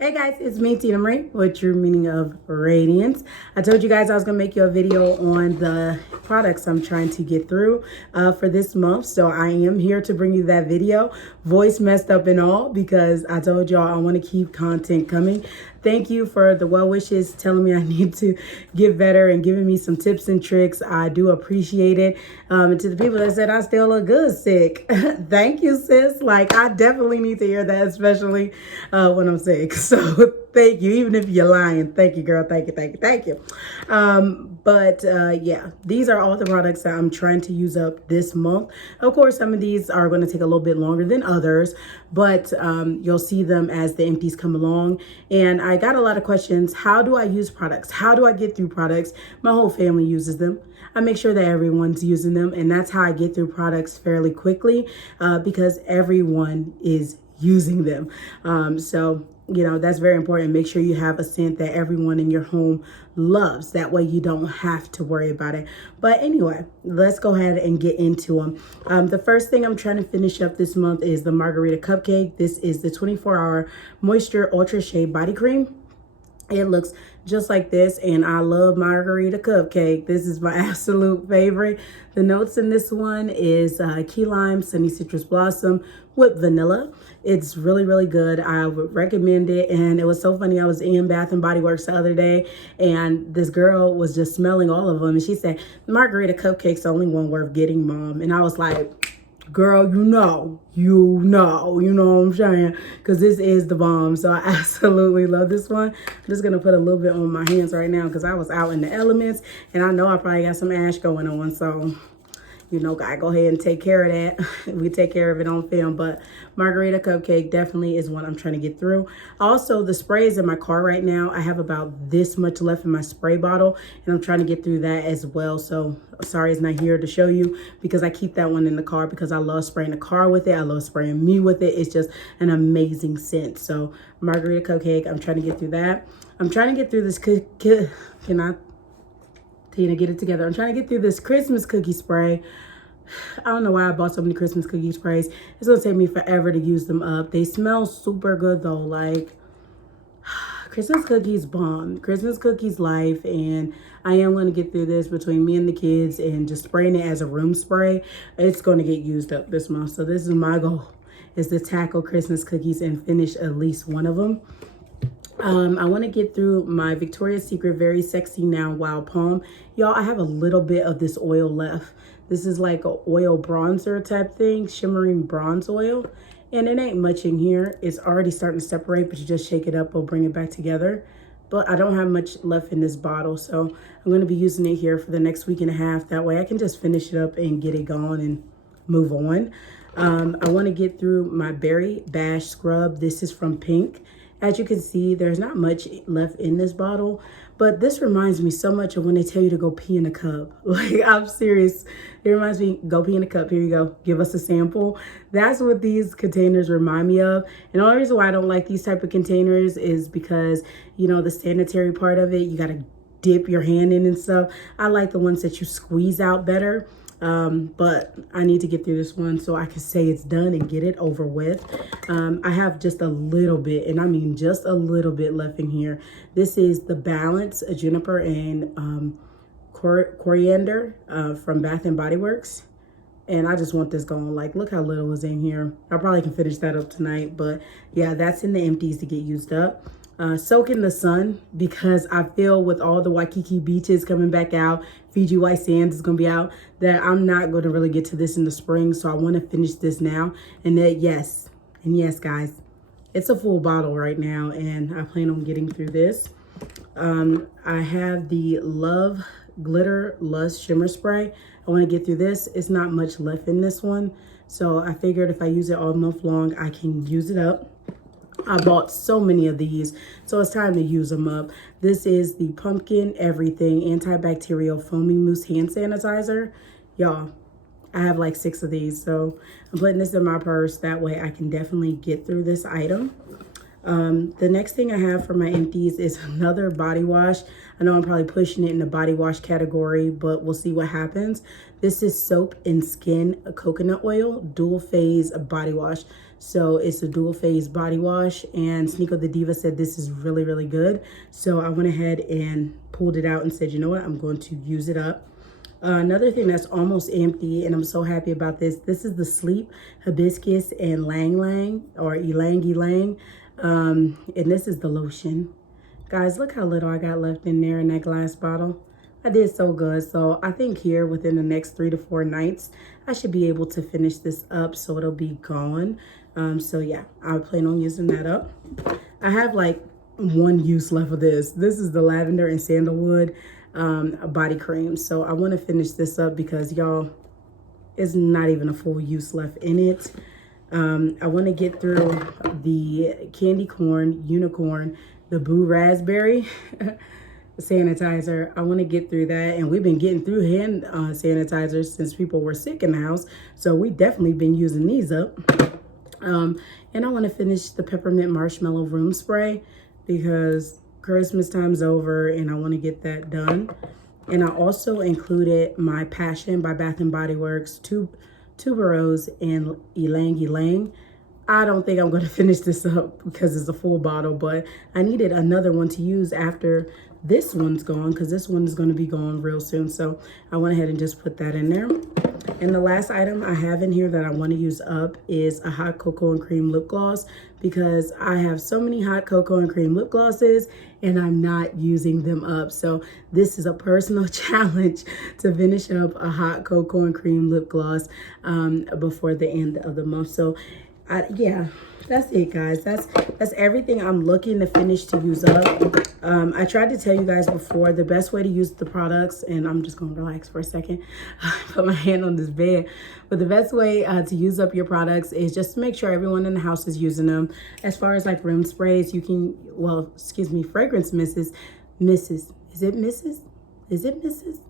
Hey guys, it's me, Tina Marie, with your meaning of radiance. I told you guys I was going to make you a video on the products I'm trying to get through for this month. So I am here to bring you that video. Voice messed up and all because I told y'all I want to keep content coming. Thank you for the well wishes, telling me I need to get better and giving me some tips and tricks. I do appreciate it. And to the people that said I still look good sick, thank you, sis. Like, I definitely need to hear that, especially when I'm sick. So thank you. Even if you're lying, thank you, girl. Thank you, thank you, thank you. Yeah, these are all the products that I'm trying to use up this month. Of course, some of these are going to take a little bit longer than others, but you'll see them as the empties come along. And I got a lot of questions. How do I use products? How do I get through products? My whole family uses them. I make sure that everyone's using them, and that's how I get through products fairly quickly because everyone is using them. You know, that's very important. Make sure you have a scent that everyone in your home loves. That way you don't have to worry about it. But anyway, let's go ahead and get into them. The first thing I'm trying to finish up this month is the Margarita Cupcake. This is the 24-hour Moisture Ultra Shea Body Cream. It looks just like this, and I love Margarita Cupcake. This is my absolute favorite. The notes in this one is key lime, sunny citrus blossom with vanilla. It's really, really good. I would recommend it. And it was so funny. I was in Bath and Body Works the other day, and this girl was just smelling all of them, and she said, Margarita Cupcake's the only one worth getting, Mom. And I was like, girl, you know what I'm saying? Because this is the bomb. So I absolutely love this one. I'm just going to put a little bit on my hands right now because I was out in the elements, and I know I probably got some ash going on. So, you know, I go ahead and take care of that. We take care of it on film. But Margarita Cupcake definitely is one I'm trying to get through. Also, the spray is in my car right now. I have about this much left in my spray bottle, and I'm trying to get through that as well. So sorry it's not here to show you because I keep that one in the car because I love spraying the car with it. I love spraying me with it. It's just an amazing scent. So Margarita Cupcake, I'm trying to get through that. I'm trying to get through this can I, Tina, get it together. I'm trying to get through this Christmas cookie spray. I don't know why I bought so many Christmas cookie sprays. It's gonna take me forever to use them up. They smell super good though. Like, Christmas cookies bomb. Christmas cookies life. And I am going to get through this between me and the kids and just spraying it as a room spray. It's going to get used up this month. So this is my goal, is to tackle Christmas cookies and finish at least one of them. I want to get through my Victoria's Secret Very Sexy Now Wild Palm. Y'all, I have a little bit of this oil left. This is like an oil bronzer type thing, shimmering bronze oil. And it ain't much in here. It's already starting to separate, but you just shake it up or bring it back together. But I don't have much left in this bottle, so I'm going to be using it here for the next week and a half. That way I can just finish it up and get it gone and move on. I want to get through my Berry Bash Scrub. This is from Pink. As you can see, there's not much left in this bottle, but this reminds me so much of when they tell you to go pee in a cup. Like, I'm serious. It reminds me, go pee in a cup. Here you go. Give us a sample. That's what these containers remind me of. And the only reason why I don't like these type of containers is because, you know, the sanitary part of it, you got to dip your hand in and stuff. I like the ones that you squeeze out better. But I need to get through this one so I can say it's done and get it over with. I have just a little bit, and I mean just a little bit left in here. This is the Balance Juniper and Coriander from Bath and Body Works. And I just want this going. Like, look how little is in here. I probably can finish that up tonight. But yeah, that's in the empties to get used up. Soak in the sun, because I feel with all the Waikiki beaches coming back out, Fiji White Sands is going to be out, that I'm not going to really get to this in the spring. So I want to finish this now. And that, yes, guys, it's a full bottle right now, and I plan on getting through this. I have the Love Glitter Lust Shimmer Spray. I want to get through this. It's not much left in this one, so I figured if I use it all month long, I can use it up. I bought so many of these, so it's time to use them up. This is the Pumpkin Everything Antibacterial Foaming Mousse Hand Sanitizer. Y'all, I have like 6 of these, so I'm putting this in my purse. That way I can definitely get through this item. The next thing I have for my empties is another body wash. I know I'm probably pushing it in the body wash category, but we'll see what happens. This is Soap and Skin Coconut Oil Dual Phase Body Wash. So it's a dual phase body wash, and Sneeko the Diva said this is really, really good. So I went ahead and pulled it out and said, you know what, I'm going to use it up. Another thing that's almost empty, and I'm so happy about this. This is the Sleep Hibiscus and Lang Lang, or Ylang Ylang. And this is the lotion. Guys, look how little I got left in there in that glass bottle. I did so good. So I think here within the next 3 to 4 nights, I should be able to finish this up so it'll be gone. So yeah, I plan on using that up. I have like one use left of this. This is the lavender and sandalwood body cream. So I want to finish this up because y'all, it's not even a full use left in it. I want to get through the candy corn unicorn, the Boo Raspberry sanitizer. I want to get through that, and we've been getting through hand sanitizers since people were sick in the house, so we definitely been using these up. And I want to finish the peppermint marshmallow room spray because Christmas time's over and I want to get that done. And I also included my Passion by Bath and Body Works tuberose and ylang ylang. I don't think I'm going to finish this up because it's a full bottle, but I needed another one to use after this one's gone because this one is going to be gone real soon. So I went ahead and just put that in there. And the last item I have in here that I want to use up is a hot cocoa and cream lip gloss because I have so many hot cocoa and cream lip glosses and I'm not using them up. So this is a personal challenge to finish up a hot cocoa and cream lip gloss before the end of the month. So yeah, that's it, guys. That's everything I'm looking to finish to use up. I tried to tell you guys before the best way to use the products, and I'm just gonna relax for a second, put my hand on this bed. But the best way to use up your products is just to make sure everyone in the house is using them. As far as like room sprays, you can, well, excuse me, fragrance misses, is it Mrs.? Is it Mrs.?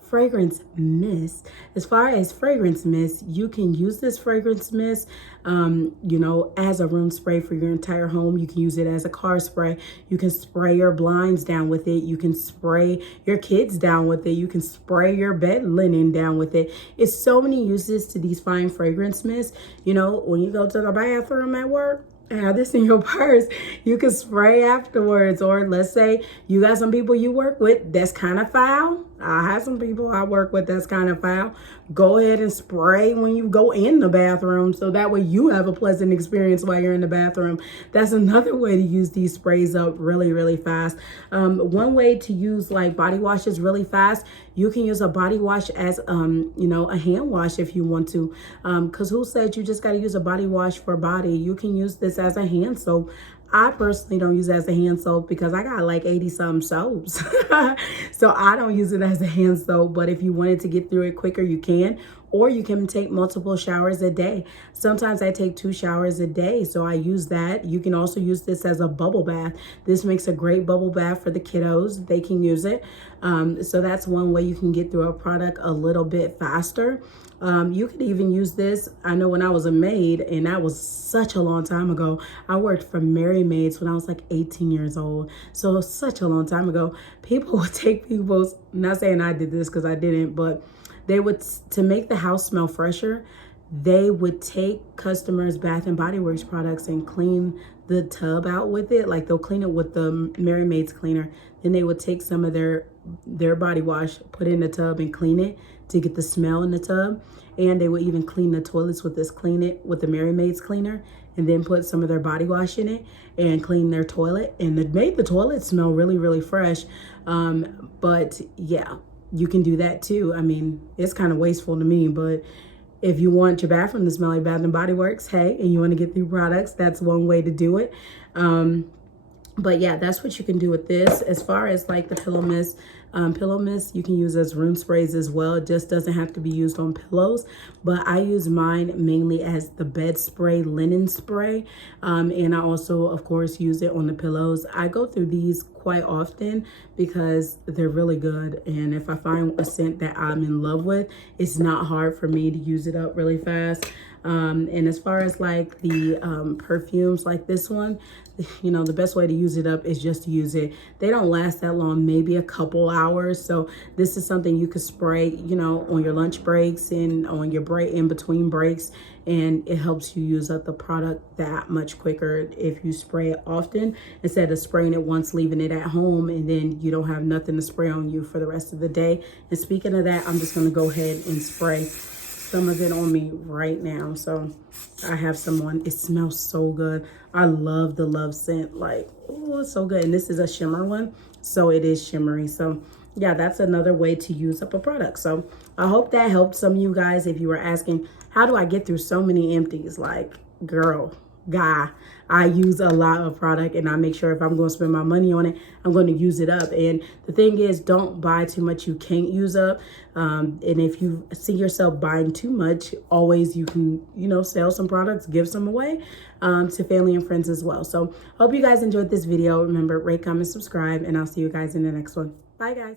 Fragrance mist. As far as fragrance mist, you can use this fragrance mist you know, as a room spray for your entire home. You can use it as a car spray. You can spray your blinds down with it. You can spray your kids down with it. You can spray your bed linen down with it. It's so many uses to these fine fragrance mists. You know, when you go to the bathroom at work, have this in your purse, you can spray afterwards. Or let's say you got some people you work with that's kind of foul. I have some people I work with that's kind of foul. Go ahead and spray when you go in the bathroom, so that way you have a pleasant experience while you're in the bathroom. That's another way to use these sprays up really, really fast. One way to use like body washes really fast, you can use a body wash as you know, a hand wash if you want to, because who said you just got to use a body wash for body? You can use this as a hand soap. I personally don't use it as a hand soap because I got like 80 some soaps. So I don't use it as a hand soap, but if you wanted to get through it quicker, you can. Or you can take multiple showers a day. Sometimes I take 2 showers a day, so I use that. You can also use this as a bubble bath. This makes a great bubble bath for the kiddos. They can use it. So that's one way you can get through a product a little bit faster. You could even use this. I know when I was a maid, and that was such a long time ago. I worked for Mary Maids when I was like 18 years old. So such a long time ago. People would take people's, not saying I did this because I didn't, but they would, to make the house smell fresher, they would take customers' Bath and Body Works products and clean the tub out with it. Like they'll clean it with the Mary Maids cleaner. Then they would take some of their body wash, put it in the tub and clean it to get the smell in the tub. And they would even clean the toilets with this, clean it with the Mary Maids cleaner, and then put some of their body wash in it and clean their toilet. And it made the toilet smell really, really fresh. But yeah, you can do that too. I mean, it's kind of wasteful to me, but if you want your bathroom to smell like Bath and Body Works, hey, and you want to get through products, that's one way to do it. But yeah, that's what you can do with this. As far as like the pillow mist you can use as room sprays as well. It just doesn't have to be used on pillows, but I use mine mainly as the bed spray, linen spray. And I also, of course, use it on the pillows. I go through these quite often because they're really good. And if I find a scent that I'm in love with, it's not hard for me to use it up really fast. And as far as like the perfumes like this one, you know, the best way to use it up is just to use it. They don't last that long, maybe a couple hours. So this is something you could spray, you know, on your lunch breaks and on your break, in between breaks, and it helps you use up the product that much quicker if you spray it often instead of spraying it once, leaving it at home, and then you don't have nothing to spray on you for the rest of the day. And speaking of that, I'm just going to go ahead and spray some of it on me right now. So I have some on. It smells so good. I love the Love scent. Like, oh, it's so good. And this is a shimmer one, so it is shimmery. So yeah, that's another way to use up a product. So I hope that helped some of you guys. If you were asking, how do I get through so many empties? Like, girl, guy, I use a lot of product, and I make sure if I'm going to spend my money on it, I'm going to use it up. And the thing is, don't buy too much you can't use up. And if you see yourself buying too much, always you can, you know, sell some products, give some away to family and friends as well. So hope you guys enjoyed this video. Remember, rate, comment, subscribe, and I'll see you guys in the next one. Bye, guys.